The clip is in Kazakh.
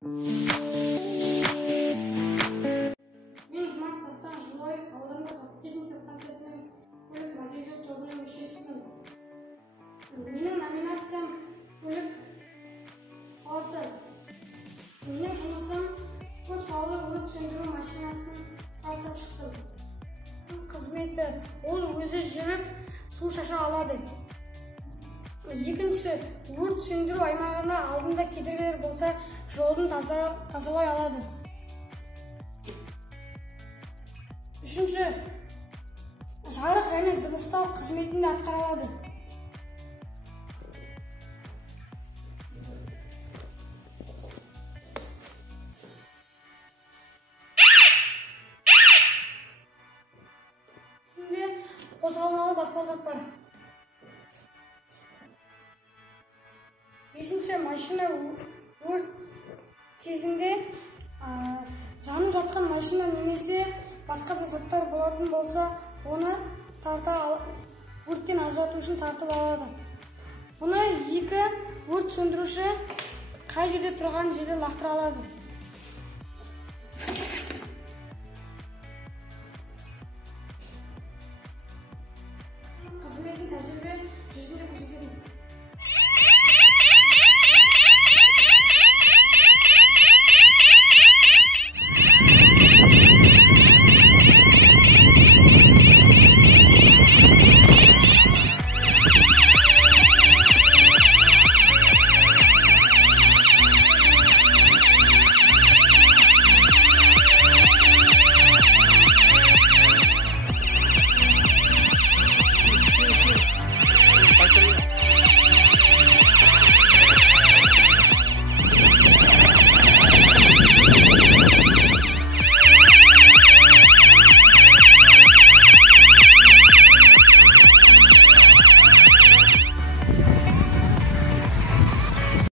Мен Жомарт жылой аудандық жас техника станциясының көлік модельдеу тобының мүшесімін. Менің номинациям көлік саласы. Менің жұмысым көп салалы өрт сөндіру машинасын тартып шықтым. Қызметі ол өзі жүріп су шаша алады. Екінші, өрт сөндіру аймағына алдында кедергілер болса, жолын тазалай алады. Үшінші, жарық және дыбыстау қызметінде атқарылады. Şimdi қозғалмалы баспалдақ бар. Бесінші, машина өрт кезінде жанып жатқан машина немесе басқа да заттар болатын болса, оны өрттен ажырату үшін тартып алады. Бұны екі өрт сөндіруші қай жерде тұрған жерде лақтыра алады.